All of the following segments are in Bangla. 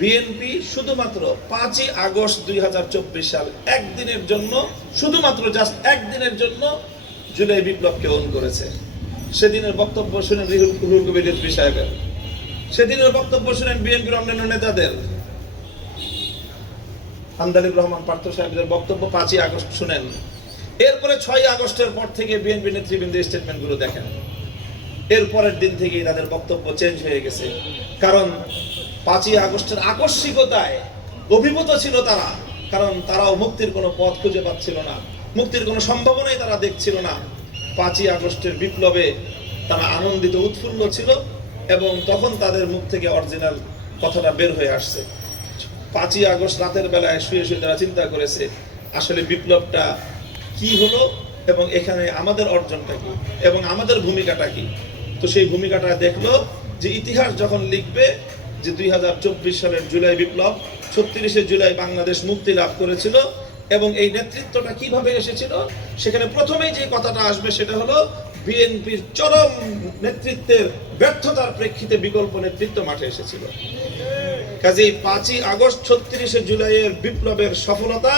বিএনপি শুধুমাত্র 5ই আগস্ট 2024 সাল একদিনের জন্য, শুধুমাত্র জাস্ট একদিনের জন্য জুলাই বিপ্লবকে ওন করেছে। সেদিনের বক্তব্য শুনেন রুহুল কবির রিজভী সাহেবের, সেদিনের বক্তব্য শুনেন বিএনপির অন্যান্য নেতাদের, আন্দালিব রহমান পার্থ সাহেবের বক্তব্য 5ই আগস্ট শুনেন। এরপরে 6ই আগস্টের পর থেকে বিএনপি নেতৃবৃন্দের স্টেটমেন্টগুলো দেখেন। এর পরের দিন থেকেই তাদের বক্তব্য চেঞ্জ হয়ে গেছে, কারণ 5ই আগস্টের আকস্মিকতায় অভিভূত ছিল তারা, কারণ তারাও মুক্তির কোনো পথ খুঁজে পাচ্ছিল না, মুক্তির কোনো সম্ভাবনাই তারা দেখছিল না। 5ই আগস্টের বিপ্লবে তারা আনন্দিত উৎফুল্ল ছিল এবং তখন তাদের মুখ থেকে অরিজিনাল কথাটা বের হয়ে আসছে। 5ই আগস্ট রাতের বেলায় শুয়ে শুয়ে তারা চিন্তা করেছে আসলে বিপ্লবটা কি হলো এবং এখানে আমাদের অর্জনটা কি এবং আমাদের ভূমিকাটা কি। তো সেই ভূমিকাটা দেখলো যে ইতিহাস যখন লিখবে যে 2024 সালের জুলাই বিপ্লব, 36শে জুলাই বাংলাদেশ মুক্তি লাভ করেছিল এবং এই নেতৃত্বটা কিভাবে এসেছিল, সেখানে প্রথমেই যে কথাটা আসবে সেটা হলো বিএনপির চরম নেতৃত্বের ব্যর্থতার প্রেক্ষিতে বিকল্প নেতৃত্ব মাঠে এসেছিল। কাজেই 5ই আগস্ট 36শে জুলাইয়ের বিপ্লবের সফলতা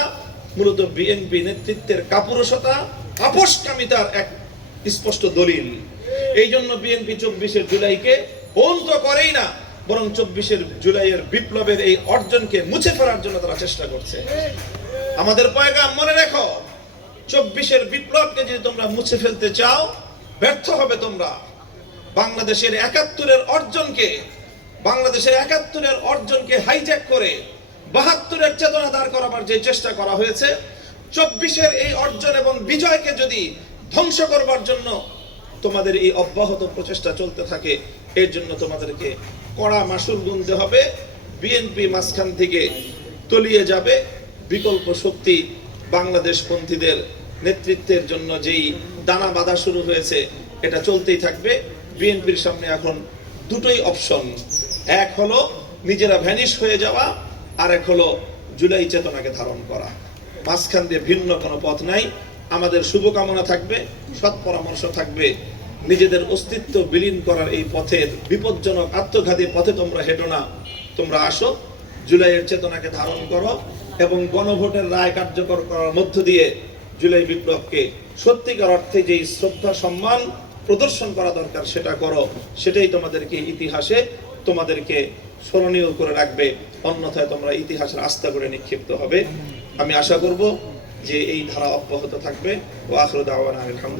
মূলত বিএনপি নেতৃত্বের কাপুরুষতা, আপোষকামিতার এক স্পষ্ট দলিল। এই জন্য বিএনপি 24শে জুলাইকে ওন তো করেই না, বরং 24শে জুলাইয়ের বিপ্লবের এই অর্জনকে মুছে ফেলার জন্য তারা চেষ্টা করছে। আমাদের পয়গাম মনে রেখো, 24শে বিপ্লবকে যদি তোমরা মুছে ফেলতে চাও, ব্যর্থ হবে তোমরা। বাংলাদেশের 71-এর অর্জনকে হাইজ্যাক করে 72-এর চেতনা দাঁড় করাবার যে চেষ্টা করা হয়েছে, 24শে এই অর্জন এবং বিজয়কে যদি ধ্বংস করবার জন্য তোমাদের এই অব্যাহত প্রচেষ্টা চলতে থাকে, এর জন্য তোমাদেরকে কড়া মাসুল গুনতে হবে। বিএনপি মাঝখান থেকে তলিয়ে যাবে, বিকল্প শক্তি বাংলাদেশপন্থীদের নেতৃত্বের জন্য যেই দানা বাঁধা শুরু হয়েছে এটা চলতেই থাকবে। বিএনপির সামনে এখন দুটোই অপশন, এক হলো নিজেরা ভ্যানিশ হয়ে যাওয়া, আর এক হলো জুলাই চেতনাকে ধারণ করা। মাঝখান দিয়ে ভিন্ন কোনো পথ নাই। আমাদের শুভকামনা থাকবে, সৎ পরামর্শ থাকবে, নিজেদের অস্তিত্ব বিলীন করার এই পথের বিপজ্জনক আত্মঘাতী পথে তোমরা হেঁটো না, তোমরা আসো, জুলাইয়ের চেতনাকে ধারণ করো এবং গণভোটের রায় কার্যকর করার মধ্য দিয়ে জুলাই বিপ্লবকে সত্যিকার অর্থে যেই শ্রদ্ধা সম্মান প্রদর্শন করা দরকার সেটা করো। সেটাই তোমাদেরকে ইতিহাসে তোমাদেরকে স্মরণীয় করে রাখবে, অন্যথায় তোমরা ইতিহাসের আস্থা করে নিক্ষিপ্ত হবে। আমি আশা করব যে এই ধারা অব্যাহত থাকবে। ওয়া আখিরু দাওয়ানা আলহামদুলিল্লাহ।